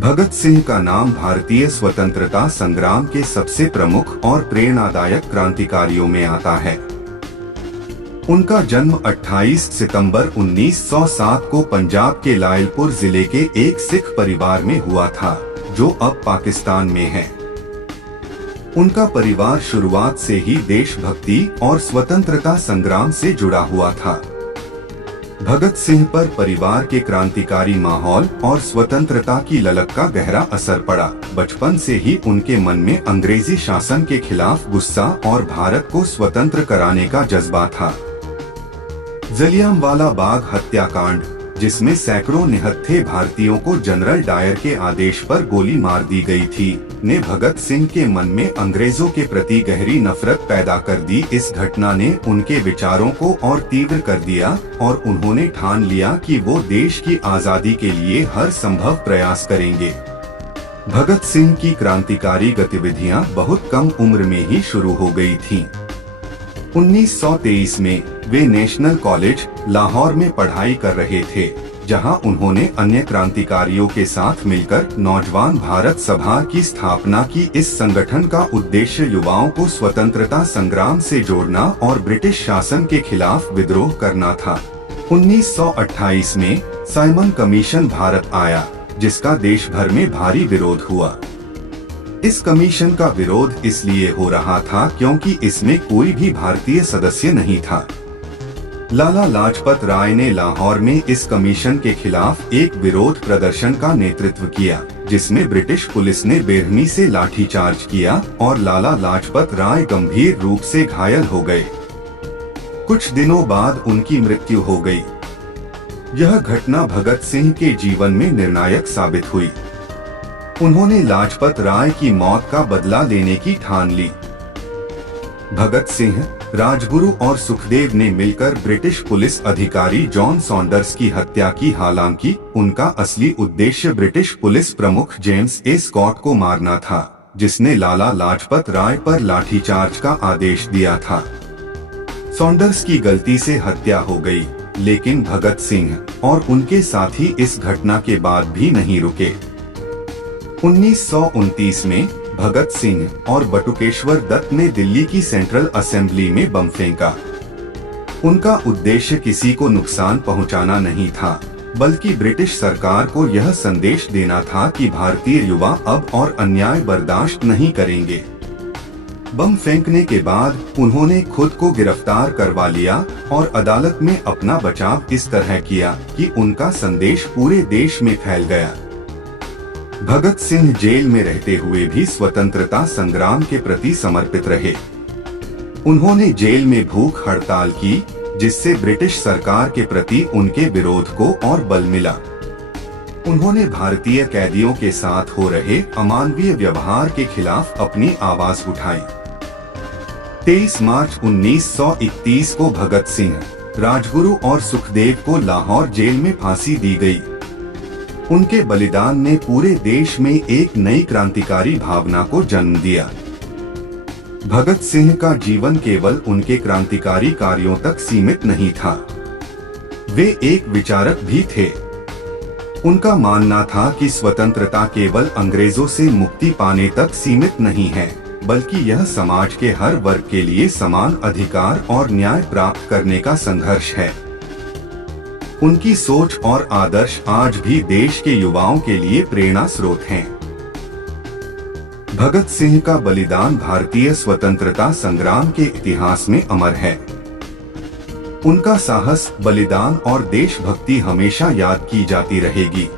भगत सिंह का नाम भारतीय स्वतंत्रता संग्राम के सबसे प्रमुख और प्रेरणादायक क्रांतिकारियों में आता है। उनका जन्म 28 सितंबर 1907 को पंजाब के लायलपुर जिले के एक सिख परिवार में हुआ था, जो अब पाकिस्तान में है। उनका परिवार शुरुआत से ही देशभक्ति और स्वतंत्रता संग्राम से जुड़ा हुआ था। भगत सिंह पर परिवार के क्रांतिकारी माहौल और स्वतंत्रता की ललक का गहरा असर पड़ा। बचपन से ही उनके मन में अंग्रेजी शासन के खिलाफ गुस्सा और भारत को स्वतंत्र कराने का जज्बा था। जलियांवाला बाग हत्याकांड, जिसमें सैकड़ों निहत्थे भारतीयों को जनरल डायर के आदेश पर गोली मार दी गई थी, ने भगत सिंह के मन में अंग्रेजों के प्रति गहरी नफरत पैदा कर दी। इस घटना ने उनके विचारों को और तीव्र कर दिया और उन्होंने ठान लिया कि वो देश की आजादी के लिए हर संभव प्रयास करेंगे। भगत सिंह की क्रांतिकारी गतिविधियां बहुत कम उम्र में ही शुरू हो गई थीं। 1923 में वे नेशनल कॉलेज लाहौर में पढ़ाई कर रहे थे, जहां उन्होंने अन्य क्रांतिकारियों के साथ मिलकर नौजवान भारत सभा की स्थापना की। इस संगठन का उद्देश्य युवाओं को स्वतंत्रता संग्राम से जोड़ना और ब्रिटिश शासन के खिलाफ विद्रोह करना था। 1928 में साइमन कमीशन भारत आया, जिसका देश भर में भारी विरोध हुआ। इस कमीशन का विरोध इसलिए हो रहा था क्योंकि इसमें कोई भी भारतीय सदस्य नहीं था। लाला लाजपत राय ने लाहौर में इस कमीशन के खिलाफ एक विरोध प्रदर्शन का नेतृत्व किया, जिसमें ब्रिटिश पुलिस ने बेरहमी से लाठीचार्ज किया और लाला लाजपत राय गंभीर रूप से घायल हो गए। कुछ दिनों बाद उनकी मृत्यु हो गई। यह घटना भगत सिंह के जीवन में निर्णायक साबित हुई। उन्होंने लाजपत राय की मौत का बदला लेने की ठान ली। भगत सिंह, राजगुरु और सुखदेव ने मिलकर ब्रिटिश पुलिस अधिकारी जॉन सॉन्डर्स की हत्या की। हालांकि उनका असली उद्देश्य ब्रिटिश पुलिस प्रमुख जेम्स ए स्कॉट को मारना था, जिसने लाला लाजपत राय पर लाठीचार्ज का आदेश दिया था। सॉन्डर्स की गलती से हत्या हो गई, लेकिन भगत सिंह और उनके साथी इस घटना के बाद भी नहीं रुके। 1929 में भगत सिंह और बटुकेश्वर दत्त ने दिल्ली की सेंट्रल असेंबली में बम फेंका। उनका उद्देश्य किसी को नुकसान पहुंचाना नहीं था, बल्कि ब्रिटिश सरकार को यह संदेश देना था कि भारतीय युवा अब और अन्याय बर्दाश्त नहीं करेंगे। बम फेंकने के बाद उन्होंने खुद को गिरफ्तार करवा लिया और अदालत में अपना बचाव इस तरह किया कि उनका संदेश पूरे देश में फैल गया। भगत सिंह जेल में रहते हुए भी स्वतंत्रता संग्राम के प्रति समर्पित रहे। उन्होंने जेल में भूख हड़ताल की, जिससे ब्रिटिश सरकार के प्रति उनके विरोध को और बल मिला। उन्होंने भारतीय कैदियों के साथ हो रहे अमानवीय व्यवहार के खिलाफ अपनी आवाज उठाई। 23 मार्च 1931 को भगत सिंह, राजगुरु और सुखदेव को लाहौर जेल में फांसी दी गई। उनके बलिदान ने पूरे देश में एक नई क्रांतिकारी भावना को जन्म दिया। भगत सिंह का जीवन केवल उनके क्रांतिकारी कार्यों तक सीमित नहीं था। वे एक विचारक भी थे। उनका मानना था कि स्वतंत्रता केवल अंग्रेजों से मुक्ति पाने तक सीमित नहीं है, बल्कि यह समाज के हर वर्ग के लिए समान अधिकार और न्याय प्राप्त करने का संघर्ष है। उनकी सोच और आदर्श आज भी देश के युवाओं के लिए प्रेरणा स्रोत हैं। भगत सिंह का बलिदान भारतीय स्वतंत्रता संग्राम के इतिहास में अमर है। उनका साहस, बलिदान और देशभक्ति हमेशा याद की जाती रहेगी।